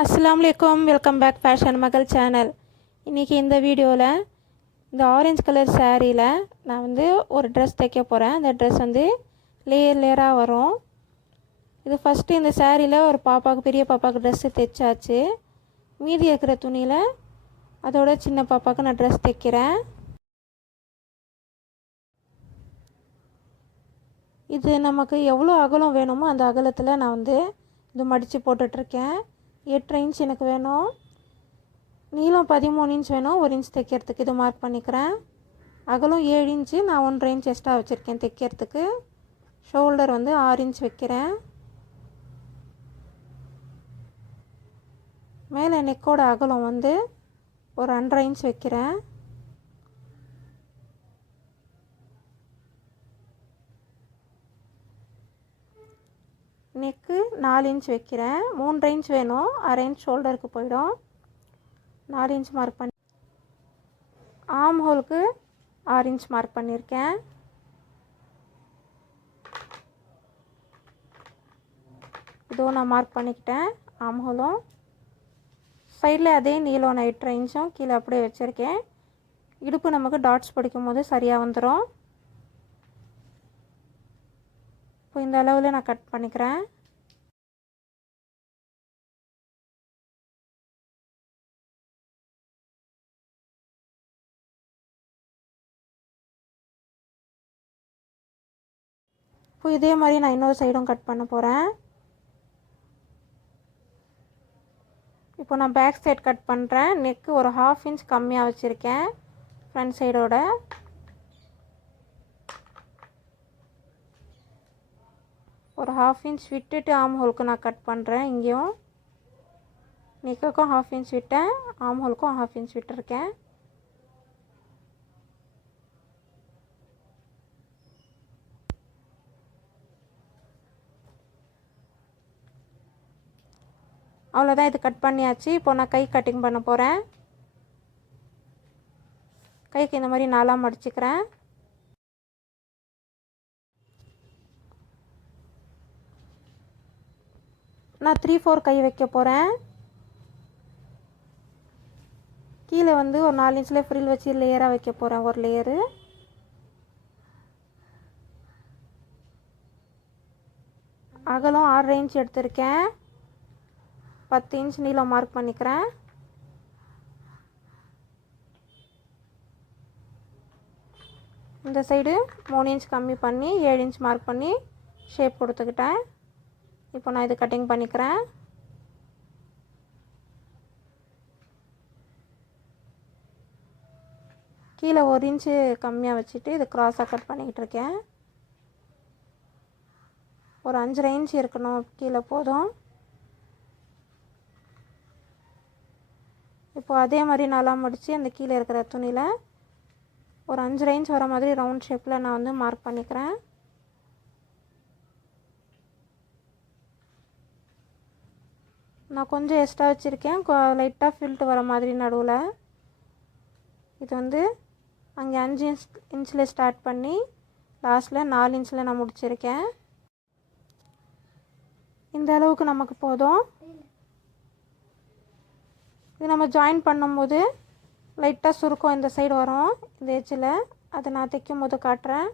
அஸ்ஸலாமு அலைக்கும் welcome back fashion மகள் சேனல் இன்றைக்கி இந்த வீடியோவில் இந்த ஆரஞ்சு கலர் சேரீயில் நான் வந்து ஒரு ட்ரெஸ் தைக்க போகிறேன் அந்த ட்ரெஸ் வந்து லேயர் லேயராக வரும். இது ஃபஸ்ட்டு இந்த சேரீயில் ஒரு பாப்பாவுக்கு பெரிய பாப்பாவுக்கு ட்ரெஸ்ஸு தைச்சாச்சு. மீதி இருக்கிற துணியில் அதோட சின்ன பாப்பாவுக்கு நான் ட்ரெஸ் தைக்கிறேன். இது நமக்கு எவ்வளோ அகலம் வேணுமோ அந்த அகலத்தில் நான் வந்து இது மடித்து போட்டுட்ருக்கேன் எட்டு இன்ச் எனக்கு வேணும். நீளம் பதிமூணு இன்ச் வேணும். ஒரு இன்ச் தைக்கிறதுக்கு இது மார்க் பண்ணிக்கிறேன். அகலம் ஏழு இன்ச்சு நான் ஒன்றரை இன்ச் எக்ஸ்ட்ரா வச்சுருக்கேன் தைக்கிறதுக்கு. ஷோல்டர் வந்து ஆறு இன்ச் வைக்கிறேன். மேலே நெக்கோட அகலம் வந்து ஒரு ரெண்டரை இன்ச் வைக்கிறேன் நெக்கு நாலு இன்ச் வைக்கிறேன். மூன்றரை இன்ச் வேணும். அரை இன்ச் ஷோல்டருக்கு போயிடும். நாலு இன்ச் மார்க் பண்ணி ஆம் ஹோலுக்கு ஆறு இன்ச் மார்க் பண்ணியிருக்கேன். இதோ நான் மார்க் பண்ணிக்கிட்டேன். ஆம் ஹோலும் சைடில் அதே நீளம் நான் எட்டரை இன்ச்சும் கீழே அப்படியே வச்சுருக்கேன். இடுப்பு நமக்கு டாட்ஸ் படிக்கும் போது சரியாக வந்துடும் இப்போ இந்த அளவில் நான் கட் பண்ணிக்கிறேன். இப்போ இதே மாதிரி நான் இன்னொரு சைடும் கட் பண்ண போகிறேன் இப்போ நான் பேக் சைட் கட் பண்ணுறேன் நெக்கு ஒரு ஹாஃப் இன்ச் கம்மியாக வச்சுருக்கேன். ஃப்ரண்ட் சைடோட ஒரு ஹாஃப் இன்ச் விட்டுட்டு ஆம் ஹோலுக்கு நான் கட் பண்ணுறேன் இங்கேயும் நெக்குக்கும் ஹாஃப் இன்ச் விட்டேன். ஆம் ஹோலுக்கும் ஹாஃப் இன்ச் விட்டுருக்கேன். அவ்வளோதான் இது கட் பண்ணியாச்சு. இப்போ நான் கை கட்டிங் பண்ண போகிறேன் கைக்கு இந்த மாதிரி நாலாக மடிச்சுக்கிறேன். நான் த்ரீ ஃபோர் கை வைக்க போகிறேன் கீழே வந்து ஒரு நாலு இன்ச்சில் ஃப்ரில் வச்சு லேயராக வைக்க போகிறேன் ஒரு லேயரு அகலம் ஆறு இன்ச் எடுத்திருக்கேன். பத்து இன்ச் நீளம் மார்க் பண்ணிக்கிறேன். இந்த சைடு மூணு இன்ச் கம்மி பண்ணி ஏழு இன்ச் மார்க் பண்ணி ஷேப் கொடுத்துக்கிட்டேன். இப்போ நான் இது கட்டிங் பண்ணிக்கிறேன். கீழே ஒரு இன்ச்சு கம்மியாக வச்சுட்டு இது க்ராஸாக கட் பண்ணிக்கிட்டு இருக்கேன். ஒரு அஞ்சரை இன்ச் இருக்கணும் கீழே போதும். இப்போ அதே மாதிரி நல்லா முடித்து அந்த கீழே இருக்கிற துணியில் ஒரு அஞ்சு இன்ச் வர மாதிரி ரவுண்ட் ஷேப்பில் நான் வந்து மார்க் பண்ணிக்கிறேன். நான் கொஞ்சம் எக்ஸ்ட்ரா வச்சுருக்கேன். லைட்டாக ஃபில்ட் வர மாதிரி நடுவில். இது வந்து அங்கே அஞ்சு இன்ச் இன்ச்சில் ஸ்டார்ட் பண்ணி லாஸ்ட்டில் நாலு இன்ச்சில் நான் முடிச்சிருக்கேன். இந்த அளவுக்கு நமக்கு போதும். இது நம்ம ஜாயின் பண்ணும்போது லைட்டாக சுருக்கம் இந்த சைடு வரும். இந்த எஜ்ஜில் அதை நான் தைக்கும் போது காட்டுறேன்.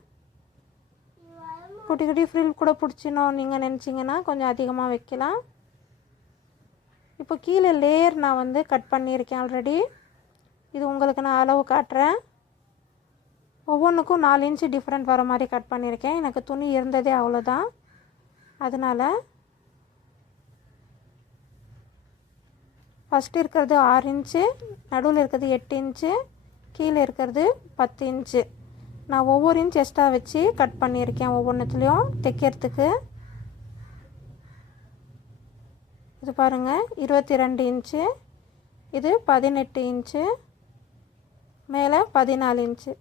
குட்டி குட்டி ஃப்ரில் கூட பிடிச்சினோம் நீங்கள் நினச்சிங்கன்னா கொஞ்சம் அதிகமாக வைக்கலாம். இப்போ கீழே லேயர் நான் வந்து கட் பண்ணியிருக்கேன் ஆல்ரெடி இது உங்களுக்கு நான் அளவு காட்டுறேன். ஒவ்வொன்றுக்கும் நாலு இன்ச்சு டிஃப்ரெண்ட் வர மாதிரி கட் பண்ணியிருக்கேன். எனக்கு துணி இருந்ததே அவ்வளோதான் அதனால் ஃபஸ்ட்டு இருக்கிறது ஆறு இன்ச்சு நடுவில் இருக்கிறது எட்டு இன்ச்சு கீழே இருக்கிறது பத்து இன்ச்சு நான் ஒவ்வொரு இன்ச் எக்ஸ்ட்ரா வச்சு கட் பண்ணியிருக்கேன் ஒவ்வொன்றுத்துலேயும் தைக்கிறதுக்கு. இது பாருங்கள் இருபத்தி ரெண்டு இன்ச்சு இது பதினெட்டு இன்ச்சு மேலே பதினாலு இன்ச்சு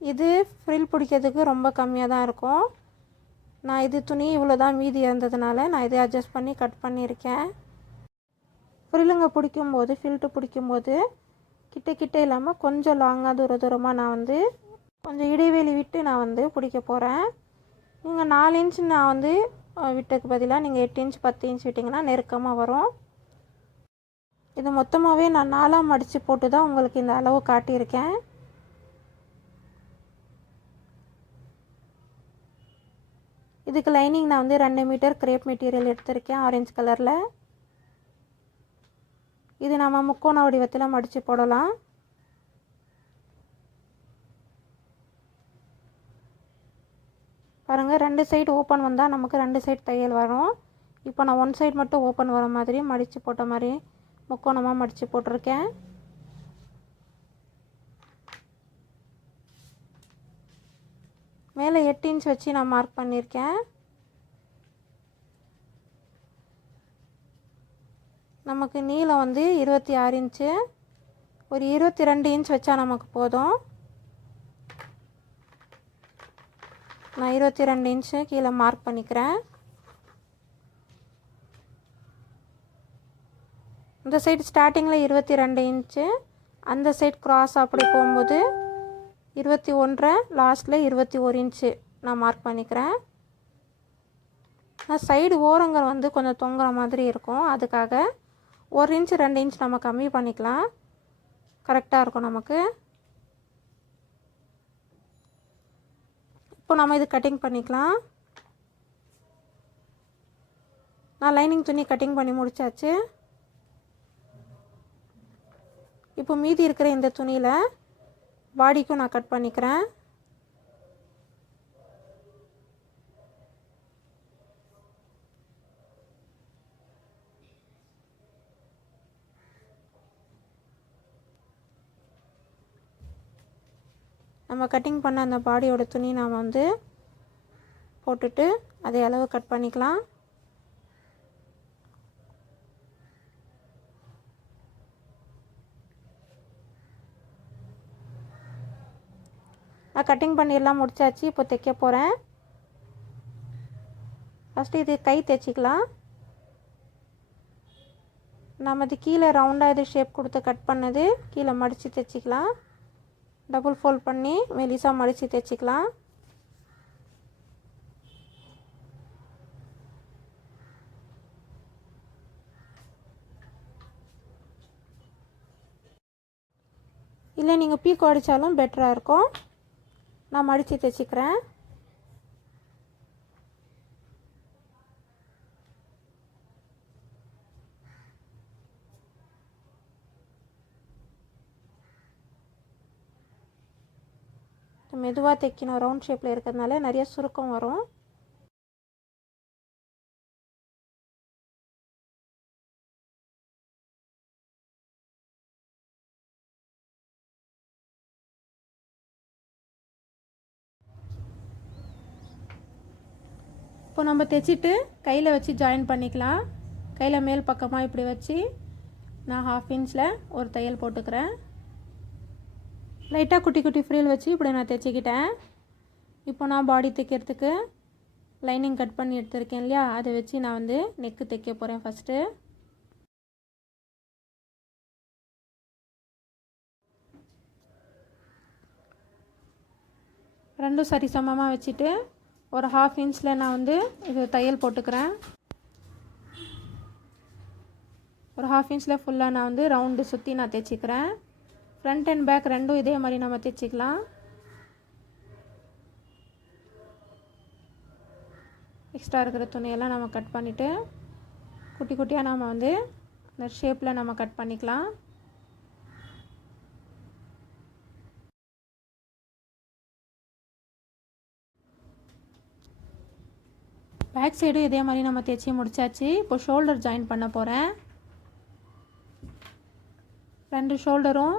இது ஃப்ரில் பிடிக்கிறதுக்கு ரொம்ப கம்மியாக தான் இருக்கும். நான் இது துணி இவ்வளோ தான் மீதி இருந்ததுனால நான் இதை அட்ஜஸ்ட் பண்ணி கட் பண்ணியிருக்கேன். ஃப்ரில்லுங்க பிடிக்கும்போது ஃபில்ட்டு பிடிக்கும்போது கிட்ட கிட்ட இல்லாமல் கொஞ்சம் லாங்காக தூர தூரமாக நான் வந்து கொஞ்சம் இடைவெளி விட்டு நான் வந்து பிடிக்க போகிறேன் நீங்கள் நாலு இன்ச் நான் வந்து விட்டதுக்கு பதிலாக நீங்கள் எட்டு இன்ச் பத்து இன்ச் விட்டிங்கன்னா நெருக்கமாக வரும். இது மொத்தமாகவே நான் நாலாம் மடித்து போட்டு தான் உங்களுக்கு இந்த அளவு காட்டியிருக்கேன். இதுக்கு லைனிங் நான் வந்து ரெண்டு மீட்டர் கிரேப் மெட்டீரியல் எடுத்திருக்கேன் ஆரஞ்சு கலரில் இது நம்ம முக்கோண வடிவத்தில் மடித்து போடலாம். பாருங்கள் ரெண்டு சைடு ஓப்பன் வந்தால் நமக்கு ரெண்டு சைடு தையல் வரும். இப்போ நான் ஒன் சைடு மட்டும் ஓப்பன் வர மாதிரி மடித்து போட்ட மாதிரி முக்கோணமாக மடித்து போட்டிருக்கேன். மேலே எட்டு இன்ச் வச்சு நான் மார்க் பண்ணியிருக்கேன். நமக்கு நீளம் வந்து இருபத்தி ஆறு இன்ச்சு ஒரு இருபத்தி ரெண்டு இன்ச் வச்சா நமக்கு போதும். நான் இருபத்தி ரெண்டு இன்ச்சு கீழே மார்க் பண்ணிக்கிறேன். இந்த சைடு ஸ்டார்டிங்கில் இருபத்தி ரெண்டு இன்ச்சு அந்த சைடு கிராஸ் அப்படி போகும்போது இருபத்தி ஒன்றரை லாஸ்ட்டில் இருபத்தி ஒரு இன்ச்சு நான் மார்க் பண்ணிக்கிறேன். நான் சைடு ஓரங்கள் வந்து கொஞ்சம் தொங்குற மாதிரி இருக்கும். அதுக்காக ஒரு இன்ச் ரெண்டு இன்ச் நம்ம கம்மி பண்ணிக்கலாம். கரெக்டாக இருக்கும் நமக்கு. இப்போ நம்ம இது கட்டிங் பண்ணிக்கலாம். நான் லைனிங் துணி கட்டிங் பண்ணி முடிச்சாச்சு. இப்போ மீதி இருக்கிற இந்த துணியில் பாடிக்கும் நான் கட் பண்ணிக்கிறேன். நம்ம கட்டிங் பண்ண அந்த பாடியோட துணி நாம் வந்து போட்டுட்டு அதே அளவு கட் பண்ணிக்கலாம். நான் கட்டிங் பண்ணிடலாம் முடிச்சாச்சு. இப்போ தைக்க போகிறேன் ஃபஸ்ட்டு இது கை தைச்சிக்கலாம். நம்ம இது கீழே ரவுண்டாக இது ஷேப் கொடுத்து கட் பண்ணது கீழே மடித்து தைச்சிக்கலாம். டபுள் ஃபோல்ட் பண்ணி மெலிசாக மடித்து தைச்சிக்கலாம் இல்லை நீங்கள் பீக்கோ அடித்தாலும் பெட்டராக இருக்கும். நான் மடித்து தைச்சிக்கிறேன் மெதுவாக தைக்கணும் ரவுண்ட் ஷேப்பில் இருக்கிறதுனால நிறைய சுருக்கம் வரும். இப்போ நம்ம தைச்சிட்டு கையில் வச்சு ஜாயின் பண்ணிக்கலாம். கையில் மேல் பக்கமாக இப்படி வச்சு நான் ஹாஃப் இன்ச்சில் ஒரு தையல் போட்டுக்கிறேன். லைட்டாக குட்டி குட்டி ஃப்ரீல் வச்சு இப்படி நான் தைச்சிக்கிட்டேன். இப்போ நான் பாடி தைக்கிறதுக்கு லைனிங் கட் பண்ணி எடுத்திருக்கேன் இல்லையா? அதை வச்சு நான் வந்து நெக்கு தைக்க போகிறேன் ஃபஸ்ட்டு ரெண்டும் சரி சமமாக வச்சுட்டு ஒரு ஹாஃப் இன்ச்சில் நான் வந்து இது தையல் போட்டுக்கிறேன். ஒரு ஹாஃப் இன்ச்சில் ஃபுல்லாக நான் வந்து ரவுண்டு சுற்றி நான் தைச்சிக்கிறேன். ஃப்ரண்ட் அண்ட் பேக் ரெண்டும் இதே மாதிரி நம்ம தைச்சிக்கலாம் எக்ஸ்ட்ரா இருக்கிற துணியெல்லாம் நம்ம கட் பண்ணிவிட்டு குட்டி குட்டியாக நாம் வந்து இந்த ஷேப்பில் நம்ம கட் பண்ணிக்கலாம். பேக் சைடும் இதே மாதிரி நம்ம தைச்சி முடிச்சாச்சு. இப்போ ஷோல்டர் ஜாயின் பண்ண போகிறேன் ரெண்டு ஷோல்டரும்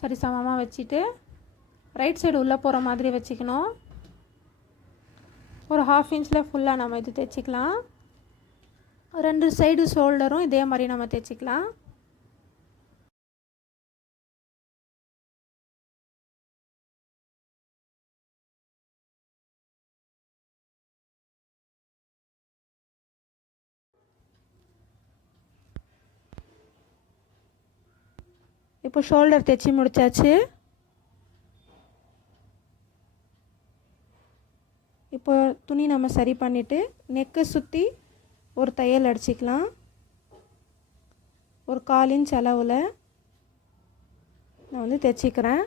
சரி சமமாக வச்சுட்டு ரைட் சைடு உள்ளே போகிற மாதிரி வச்சுக்கணும். ஒரு ஹாஃப் இன்ச்சில் ஃபுல்லாக நம்ம இது தைச்சிக்கலாம் ரெண்டு சைடு ஷோல்டரும் இதே மாதிரி நம்ம தைச்சிக்கலாம் இப்போ ஷோல்டர் தைச்சி முடிச்சாச்சு. இப்போ துணி நம்ம சரி பண்ணிவிட்டு நெக்கை சுற்றி ஒரு தையல் அடிச்சிக்கலாம். ஒரு கால் இன்ச் அளவில் நான் வந்து தைச்சிக்கிறேன்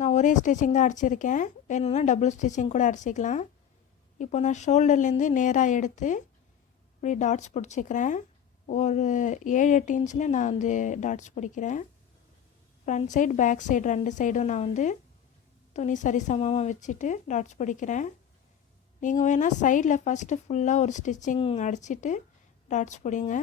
நான் ஒரே ஸ்டிச்சிங் தான் அடிச்சிருக்கேன். வேணும்னா டபுள் ஸ்டிச்சிங் கூட அடிச்சிக்கலாம். இப்போ நான் ஷோல்டர்லேருந்து நேராக எடுத்து இப்படி டாட்ஸ் பிடிச்சிக்கிறேன். ஒரு ஏழு எட்டு இன்ச்சில் நான் வந்து டாட்ஸ் பிடிக்கிறேன். ஃப்ரண்ட் சைடு பேக் சைடு ரெண்டு சைடும் நான் வந்து துணி சரிசமமாக வச்சுட்டு டாட்ஸ் பிடிக்கிறேன். நீங்கள் வேணால் சைடில் ஃபஸ்ட்டு ஃபுல்லாக ஒரு ஸ்டிச்சிங் அடிச்சிட்டு டாட்ஸ் பிடிங்க.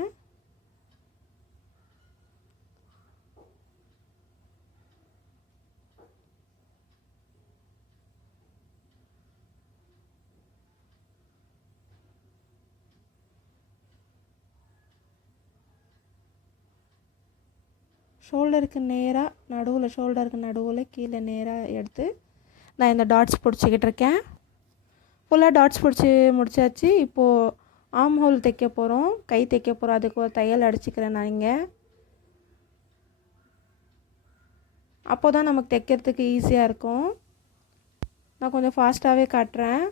ஷோல்டருக்கு நேராக நடுவில் ஷோல்டருக்கு நடுவில் கீழே நேராக எடுத்து நான் இந்த டாட்ஸ் பிடிச்சிக்கிட்டு இருக்கேன். ஃபுல்லாக டாட்ஸ் பிடிச்சி முடிச்சாச்சு. இப்போது ஆம் ஹோல் தைக்க போகிறோம் கை தைக்க போகிறோம் அதுக்கு ஒரு தையல் அடிச்சுக்கிறேன் நான் இங்கே. அப்போ தான் நமக்கு தைக்கிறதுக்கு ஈஸியாக இருக்கும். நான் கொஞ்சம் ஃபாஸ்ட்டாகவே காட்டுறேன்.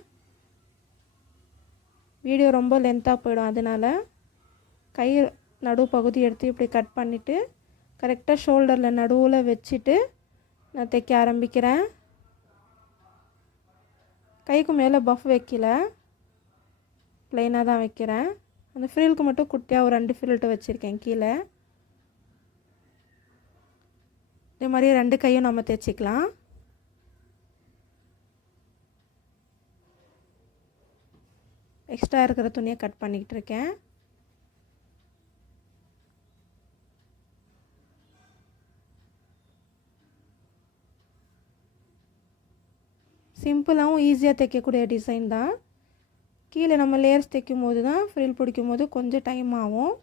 வீடியோ ரொம்ப லென்த்தாக போயிடும். அதனால் கை நடுவு பகுதி எடுத்து இப்படி கட் பண்ணிவிட்டு கரெக்டாக ஷோல்டரில் நடுவில் வச்சுட்டு நான் தைக்க ஆரம்பிக்கிறேன். கைக்கு மேலே பஃப் வைக்கல. ப்ளைனாக தான் வைக்கிறேன். அந்த ஃப்ரீலுக்கு மட்டும் குட்டியாக ஒரு ரெண்டு ஃப்ரில்ட்டு வச்சுருக்கேன் கீழே. இதே மாதிரி ரெண்டு கையும் நம்ம தைச்சிக்கலாம் எக்ஸ்ட்ரா இருக்கிற துணியை கட் பண்ணிக்கிட்டு இருக்கேன். சிம்பிளாகவும் ஈஸியாக தைக்கக்கூடிய டிசைன் தான். கீழே நம்ம லேயர்ஸ் தைக்கும் போது தான் ஃப்ரில் பிடிக்கும் போது கொஞ்சம் டைம் ஆகும்.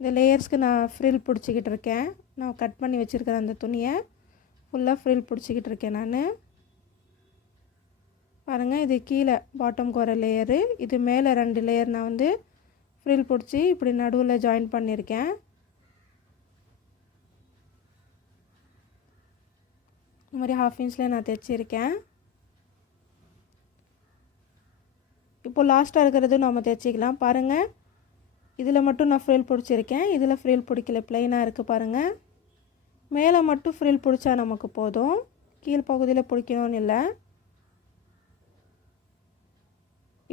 இந்த லேயர்ஸ்க்கு நான் ஃப்ரில் பிடிச்சிக்கிட்டு இருக்கேன். நான் கட் பண்ணி வச்சுருக்கிற அந்த துணியை ஃபுல்லாக ஃப்ரில் பிடிச்சிக்கிட்டு இருக்கேன் நான். பாருங்கள் இது கீழே பாட்டம் குற லேயரு இது மேலே ரெண்டு லேயர் நான் வந்து ஃப்ரில் பிடிச்சி இப்படி நடுவில் ஜாயின் பண்ணியிருக்கேன் இந்த மாதிரி ஹாஃப் இன்ச்சில் நான் தைச்சிருக்கேன். இப்போது லாஸ்ட்டாக இருக்கிறது நம்ம தைச்சிக்கலாம். பாருங்கள் இதில் மட்டும் நான் ஃப்ரில் பிடிச்சிருக்கேன். இதில் ஃப்ரில் பிடிக்கல. ப்ளைனாக இருக்குது பாருங்கள் மேலே மட்டும் ஃப்ரில் பிடிச்சா நமக்கு போதும். கீழ் பகுதியில் பிடிக்கணும்னு இல்லை.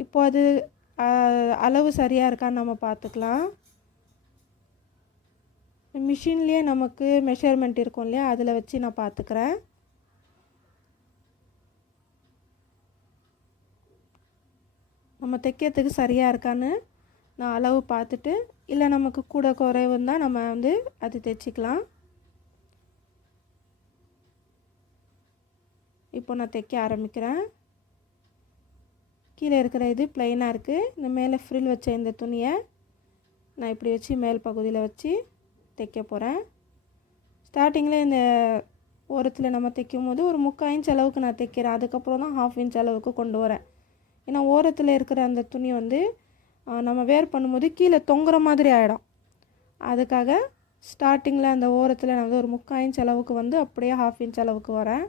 இப்போ அது அளவு சரியாக இருக்கான்னு நம்ம பார்த்துக்கலாம். மிஷின்லேயே நமக்கு மெஷர்மெண்ட் இருக்கும் இல்லையா? அதில் வச்சு நான் பார்த்துக்கிறேன். நம்ம தைக்கிறதுக்கு சரியாக இருக்கான்னு நான் அளவு பார்த்துட்டு இல்லை நமக்கு கூட குறைவுன்னு தான் நம்ம வந்து அது தைச்சிக்கலாம். இப்போ நான் தைக்க ஆரம்பிக்கிறேன். கீழே இருக்கிற இது ப்ளைனாக இருக்குது இந்த மேலே ஃப்ரில் வச்ச இந்த துணியை நான் இப்படி வச்சு மேல் பகுதியில் வச்சு தைக்க போகிறேன் ஸ்டார்டிங்கில் இந்த ஓரத்தில் நம்ம தைக்கும் போது ஒரு முக்கால் இன்ச் அளவுக்கு நான் தைக்கிறேன். அதுக்கப்புறம் தான் ஹாஃப் இன்ச் அளவுக்கு கொண்டு வரேன். ஏன்னா ஓரத்தில் இருக்கிற அந்த துணி வந்து நம்ம வேர் பண்ணும்போது கீழே தொங்குற மாதிரி ஆகிடும் அதுக்காக ஸ்டார்டிங்கில் அந்த ஓரத்தில் நான் வந்து ஒரு முக்கால் இன்ச் அளவுக்கு வந்து அப்படியே ஹாஃப் இன்ச் அளவுக்கு வரேன்.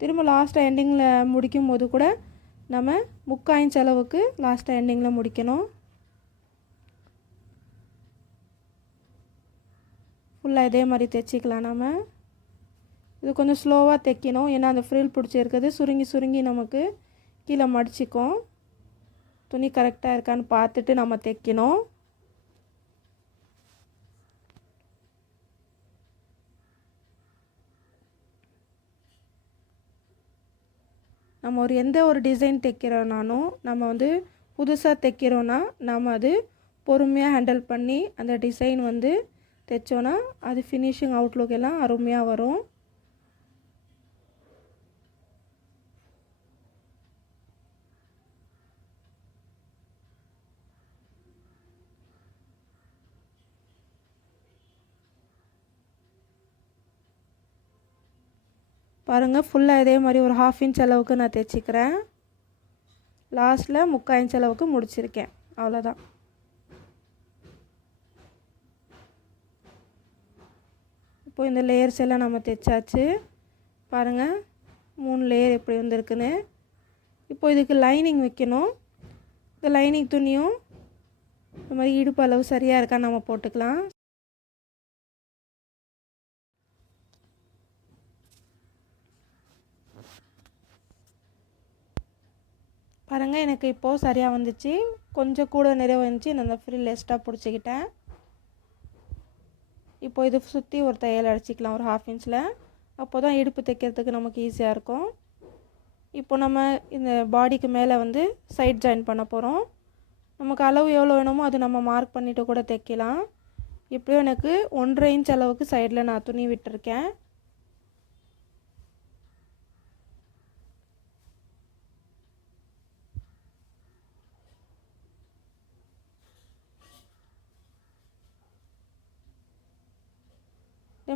திரும்ப லாஸ்ட்டாக எண்டிங்கில் முடிக்கும் போது கூட நம்ம முக்கால் அளவுக்கு லாஸ்ட்டாக எண்டிங்கில் முடிக்கணும். ஃபுல்லாக இதே மாதிரி தைச்சிக்கலாம் நம்ம இது கொஞ்சம் ஸ்லோவாக தைக்கணும் ஏன்னா அந்த ஃப்ரில் பிடிச்சிருக்குது. சுருங்கி சுருங்கி நமக்கு கீழே மடிச்சிக்கும். துணி கரெக்டாக இருக்கான்னு பார்த்துட்டு நம்ம தைக்கணும் நம்ம ஒரு எந்த ஒரு டிசைன் தைக்கிறோனாலும் நம்ம வந்து புதுசாக தைக்கிறோன்னா நம்ம அது பொறுமையாக ஹேண்டில் பண்ணி அந்த டிசைன் வந்து தைச்சோன்னா அது ஃபினிஷிங் அவுட்லுக் எல்லாம் அருமையாக வரும். பாருங்கள் ஃபுல்லாக இதே மாதிரி ஒரு ஹாஃப் இன்ச் அளவுக்கு நான் தைச்சிக்கிறேன் லாஸ்ட்டில் முக்கால் இன்ச் அளவுக்கு முடிச்சிருக்கேன். அவ்வளோதான் இப்போ இந்த லேயர்ஸ் எல்லாம் நம்ம தைச்சாச்சு பாருங்கள் மூணு லேயர் எப்படி வந்திருக்குன்னு. இப்போ இதுக்கு லைனிங் வைக்கணும். இந்த லைனிங் துணியும் இந்த மாதிரி இடுப்பு அளவு சரியாக இருக்கான்னு நம்ம போட்டுக்கலாம். பாருங்கள் எனக்கு இப்போது சரியாக வந்துச்சு. கொஞ்சம் கூட நிறைய வந்துச்சு. நான் அந்த ஃப்ரில் லெஸ்ட்டாக பிடிச்சிக்கிட்டேன். இப்போ இது சுற்றி ஒரு தையல் அடிச்சிக்கலாம் ஒரு ஹாஃப் இன்ச்சில் அப்போ தான் இடுப்பு தைக்கிறதுக்கு நமக்கு ஈஸியாக இருக்கும். இப்போ நம்ம இந்த பாடிக்கு மேலே வந்து சைட் ஜாயின் பண்ண போகிறோம் நமக்கு அளவு எவ்வளோ வேணுமோ அது நம்ம மார்க் பண்ணிவிட்டு கூட தைக்கலாம். இப்படியும் எனக்கு ஒன்றரை இன்ச் அளவுக்கு சைடில் நான் துணி விட்டுருக்கேன்.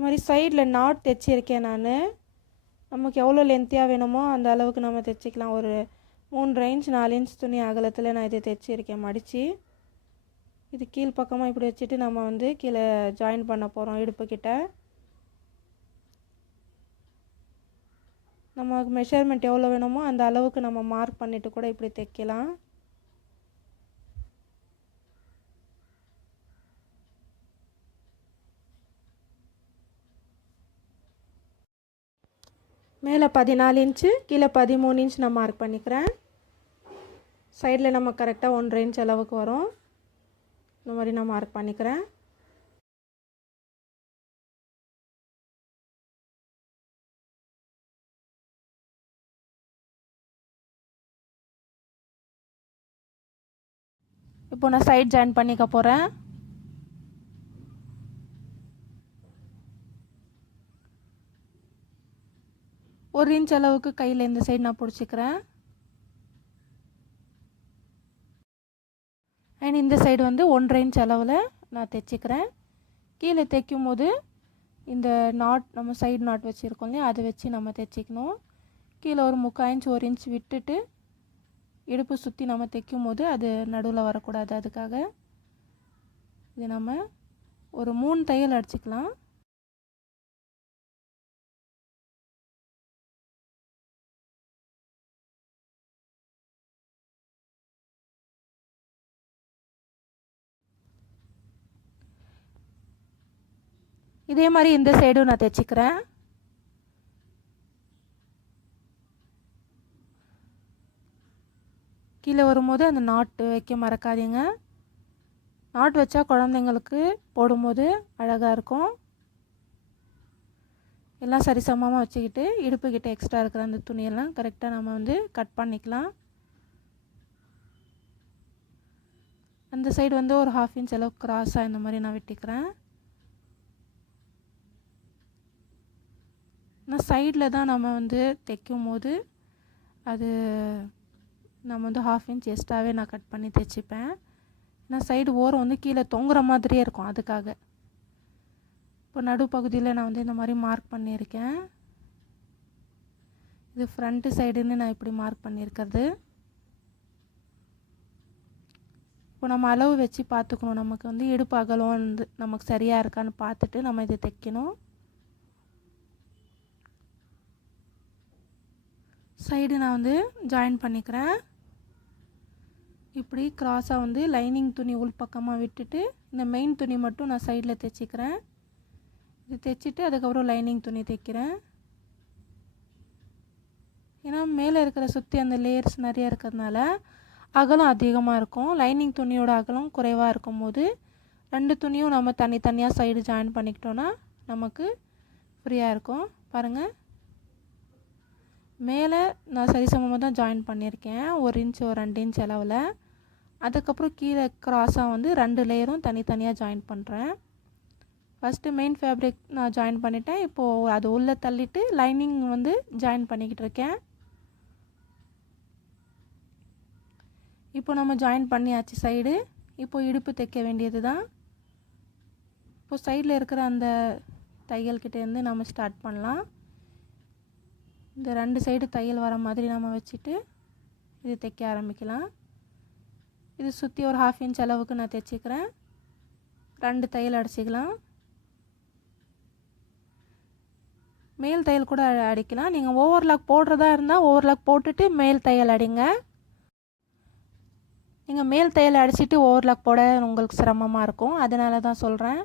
மாதிரி சைடில் நாட் தைச்சிருக்கேன் நான். நமக்கு எவ்வளோ லென்த்தியாக வேணுமோ அந்த அளவுக்கு நம்ம தைச்சிக்கலாம். ஒரு மூணு இன்ச் நாலு இன்ச் துணி அகலத்தில் நான் இதை தைச்சிருக்கேன் மடித்து இது கீழ் பக்கமாக இப்படி வச்சுட்டு நம்ம வந்து கீழே ஜாயின் பண்ண போகிறோம் இடுப்புக்கிட்ட. நமக்கு மெஷர்மெண்ட் எவ்வளோ வேணுமோ அந்த அளவுக்கு நம்ம மார்க் பண்ணிவிட்டு கூட இப்படி தைக்கலாம். மேலே பதினாலு இன்ச்சு கீழே பதிமூணு இன்ச் நான் மார்க் பண்ணிக்கிறேன். சைடில் நம்ம கரெக்டாக ஒன்றரை இன்ச் அளவுக்கு வரும். இந்த மாதிரி நான் மார்க் பண்ணிக்கிறேன். இப்போ நான் சைட் ஜாயின் பண்ணிக்க போகிறேன் ஒரு இன்ச் அளவுக்கு கையில் இந்த சைடு நான் பிடிச்சிக்கிறேன். அண்ட் இந்த சைடு வந்து ஒன்றரை இன்ச் அளவில் நான் தைச்சிக்கிறேன். கீழே தைக்கும் போது இந்த நாட் நம்ம சைடு நாட் வச்சுருக்கோம் இல்லையா அதை வச்சு நம்ம தைச்சிக்கணும். கீழே ஒரு முக்கால் இன்ச் ஒரு இன்ச் விட்டுட்டு இடுப்பு சுற்றி நம்ம தைக்கும் போது அது நடுவில் வரக்கூடாது. அதுக்காக இது நம்ம ஒரு மூணு தையல் அடிச்சுக்கலாம். இதே மாதிரி இந்த சைடும் நான் தைச்சிக்கிறேன் கீழே வரும்போது அந்த நாட்டு வைக்க மறக்காதீங்க. நாட் வச்சா குழந்தைங்களுக்கு போடும்போது அழகாக இருக்கும். எல்லாம் சரிசமமாக வச்சுக்கிட்டு இடுப்புக்கிட்ட எக்ஸ்ட்ரா இருக்கிற அந்த துணியெல்லாம் கரெக்டாக நம்ம வந்து கட் பண்ணிக்கலாம். அந்த சைடு வந்து ஒரு ஹாஃப் இன்ச் அளவு கிராஸாக இந்த மாதிரி நான் வெட்டிக்கிறேன். ஆனால் சைடில் தான் நம்ம வந்து தைக்கும் போது அது நம்ம வந்து ஹாஃப் இன்ச் எக்ஸ்ட்ராவே நான் கட் பண்ணி தைச்சிப்பேன். ஏன்னா சைடு ஓரம் வந்து கீழே தொங்குற மாதிரியே இருக்கும் அதுக்காக. இப்போ நடுப்பகுதியில் நான் வந்து இந்த மாதிரி மார்க் பண்ணியிருக்கேன். இது ஃப்ரண்ட்டு சைடுன்னு நான் இப்படி மார்க் பண்ணியிருக்கிறது. இப்போ நம்ம அளவு வச்சு பார்த்துக்கணும். நமக்கு வந்து இடுப்பு அகலம் வந்து நமக்கு சரியாக இருக்கான்னு பார்த்துட்டு நம்ம இதை தைக்கணும். சைடு நான் வந்து ஜாயின் பண்ணிக்கிறேன். இப்படி க்ராஸாக வந்து லைனிங் துணி உள் பக்கமாக விட்டுட்டு இந்த மெயின் துணி மட்டும் நான் சைடில் தைச்சிக்கிறேன். இது தைச்சிட்டு அதுக்கப்புறம் லைனிங் துணி தைக்கிறேன். ஏன்னா மேலே இருக்கிற சுற்றி அந்த லேயர்ஸ் நிறைய இருக்கிறதுனால அகலம் அதிகமாக இருக்கும். லைனிங் துணியோட அகலம் குறைவாக இருக்கும் போது ரெண்டு துணியும் நம்ம தனித்தனியாக சைடு ஜாயின் பண்ணிக்கிட்டோன்னா நமக்கு ஃப்ரீயாக இருக்கும். பாருங்கள் மேலே நான் சரிசமமாக தான் ஜாயின் பண்ணியிருக்கேன். ஒரு இன்ச் ஒரு ரெண்டு இன்ச் அளவில். அதுக்கப்புறம் கீழே க்ராஸாக வந்து ரெண்டு லேயரும் தனித்தனியாக ஜாயின் பண்ணுறேன் ஃபஸ்ட்டு மெயின் ஃபேப்ரிக் நான் ஜாயின் பண்ணிட்டேன். இப்போது அது உள்ளே தள்ளிட்டு லைனிங் வந்து ஜாயின் பண்ணிக்கிட்டு இருக்கேன். இப்போ நம்ம ஜாயின் பண்ணியாச்சு சைடு இப்போ இடுப்பு தைக்க வேண்டியது தான் இப்போ சைடில் இருக்கிற அந்த தையல்கிட்டேருந்து நம்ம ஸ்டார்ட் பண்ணலாம். இந்த ரெண்டு சைடு தையல் வர மாதிரி நம்ம வச்சுட்டு இது தைக்க ஆரம்பிக்கலாம். இது சுற்றி ஒரு ஹாஃப் இன்ச் அளவுக்கு நான் தைச்சிக்கிறேன். ரெண்டு தையல் அடிச்சிக்கலாம். மேல் தையல் கூட அடிக்கலாம். நீங்கள் ஓவர்லாக் போடுறதா இருந்தால் ஓவர்லாக் போட்டுட்டு மேல் தையல் அடிங்க. நீங்கள் மேல் தையல் அடிச்சுட்டு ஓவர்லாக் போட உங்களுக்கு சிரமமாக இருக்கும். அதனால தான் சொல்கிறேன்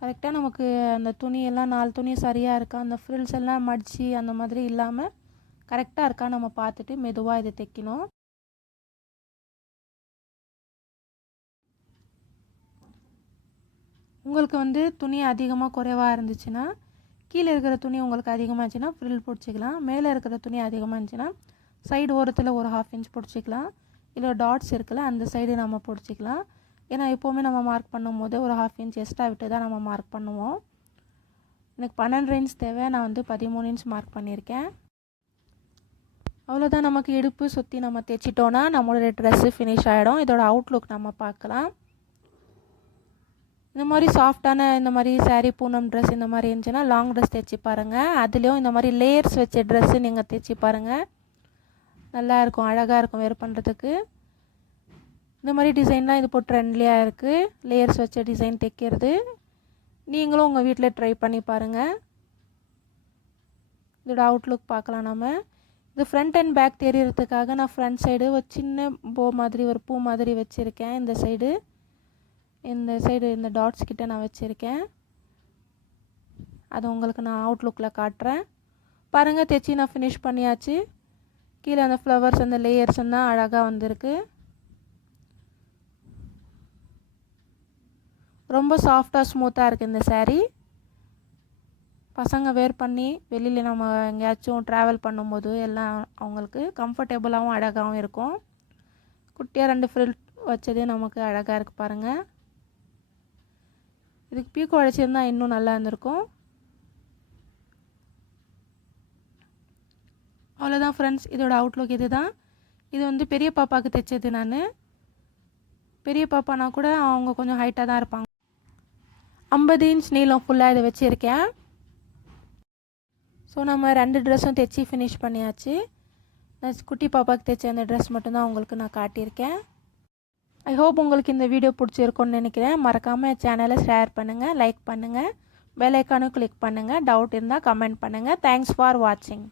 கரெக்டாக நமக்கு அந்த துணியெல்லாம் நாலு துணி சரியாக இருக்கா? அந்த ஃப்ரில்ஸ் எல்லாம் மடித்து அந்த மாதிரி இல்லாமல் கரெக்டாக இருக்கா? நம்ம பார்த்துட்டு மெதுவாக இதை தைக்கணும். உங்களுக்கு வந்து துணி அதிகமாக குறைவாக இருந்துச்சுன்னா கீழே இருக்கிற துணி உங்களுக்கு அதிகமாக இருந்துச்சுன்னா ஃப்ரில் பிடிச்சிக்கலாம். மேலே இருக்கிற துணி அதிகமாக இருந்துச்சுன்னா சைடு ஓரத்தில் ஒரு ஹாஃப் இன்ச் பிடிச்சிக்கலாம். இல்லை டாட்ஸ் இருக்குல்ல அந்த சைடு நம்ம பிடிச்சிக்கலாம். ஏன்னா எப்போவுமே நம்ம மார்க் பண்ணும்போது ஒரு ஹாஃப் இன்ச் எக்ஸ்ட்ரா விட்டு தான் நம்ம மார்க் பண்ணுவோம். எனக்கு பன்னெண்டு இன்ச் தேவை. நான் வந்து பதிமூணு இன்ச் மார்க் பண்ணியிருக்கேன். அவ்வளோதான் நமக்கு இடுப்பு சுற்றி நம்ம தைச்சிட்டோன்னா நம்மளோட ட்ரெஸ்ஸு ஃபினிஷ் ஆகிடும் இதோட அவுட்லுக் நம்ம பார்க்கலாம். இந்த மாதிரி சாஃப்டான இந்த மாதிரி சாரீ பூனம் ட்ரெஸ் இந்த மாதிரி இருந்துச்சுன்னா லாங் ட்ரெஸ் தைச்சி பாருங்கள் அதுலேயும் இந்த மாதிரி லேயர்ஸ் வச்ச ட்ரெஸ்ஸு நீங்கள் தைச்சி பாருங்கள் நல்லா இருக்கும். அழகாக இருக்கும். வேறு பண்ணுறதுக்கு இந்த மாதிரி டிசைன்லாம் இது இப்போ ட்ரெண்ட்லியாக இருக்குது லேயர்ஸ் வச்ச டிசைன் தைக்கிறது. நீங்களும் உங்கள் வீட்டில் ட்ரை பண்ணி பாருங்கள் இதோட அவுட்லுக் பார்க்கலாம் நம்ம இது ஃப்ரண்ட் அண்ட் பேக் தெரியறதுக்காக நான் ஃப்ரண்ட் சைடு ஒரு சின்ன போ மாதிரி ஒரு பூ மாதிரி வச்சுருக்கேன். இந்த சைடு இந்த சைடு இந்த டாட்ஸ் கிட்ட நான் வச்சுருக்கேன். அது உங்களுக்கு நான் அவுட்லுக்கில் காட்டுறேன். பாருங்கள் தைச்சி நான் ஃபினிஷ் பண்ணியாச்சு. கீழே அந்த ஃப்ளவர்ஸ் அந்த லேயர்ஸ் தான் அழகாக வந்திருக்கு. ரொம்ப சாஃப்டாக ஸ்மூத்தாக இருக்குது இந்த சேரீ பசங்க வேர் பண்ணி வெளியில் நம்ம எங்கேயாச்சும் ட்ராவல் பண்ணும்போது எல்லாம் அவங்களுக்கு கம்ஃபர்டபுளாகவும் அழகாகவும் இருக்கும். குட்டியாக ரெண்டு ஃப்ரில் வச்சதே நமக்கு அழகாக இருக்குது பாருங்கள் இதுக்கு பீக்கோ உழைச்சிருந்தால் இன்னும் நல்லா இருந்திருக்கும். அவ்வளோதான் ஃப்ரெண்ட்ஸ் இதோட அவுட்லுக் இது தான் இது வந்து பெரிய பாப்பாவுக்கு தைச்சது நான். பெரிய பாப்பானா கூட அவங்க கொஞ்சம் ஹைட்டாக தான் இருப்பாங்க. ஐம்பது இன்ச் நீளம் ஃபுல்லாக இதை வச்சுருக்கேன். ஸோ நம்ம ரெண்டு ட்ரெஸ்ஸும் தைச்சி ஃபினிஷ் பண்ணியாச்சு. நான் குட்டி பாப்பாவுக்கு தைச்ச அந்த ட்ரெஸ் மட்டும்தான் உங்களுக்கு நான் காட்டியிருக்கேன். ஐ ஹோப் உங்களுக்கு இந்த வீடியோ பிடிச்சிருக்கும்னு நினைக்கிறேன். மறக்காமல் சேனலை ஷேர் பண்ணுங்கள் லைக் பண்ணுங்கள் பெல் ஐக்கானும் கிளிக் பண்ணுங்கள் டவுட் இருந்தால் கமெண்ட் பண்ணுங்கள் தேங்க்ஸ் ஃபார் வாட்சிங்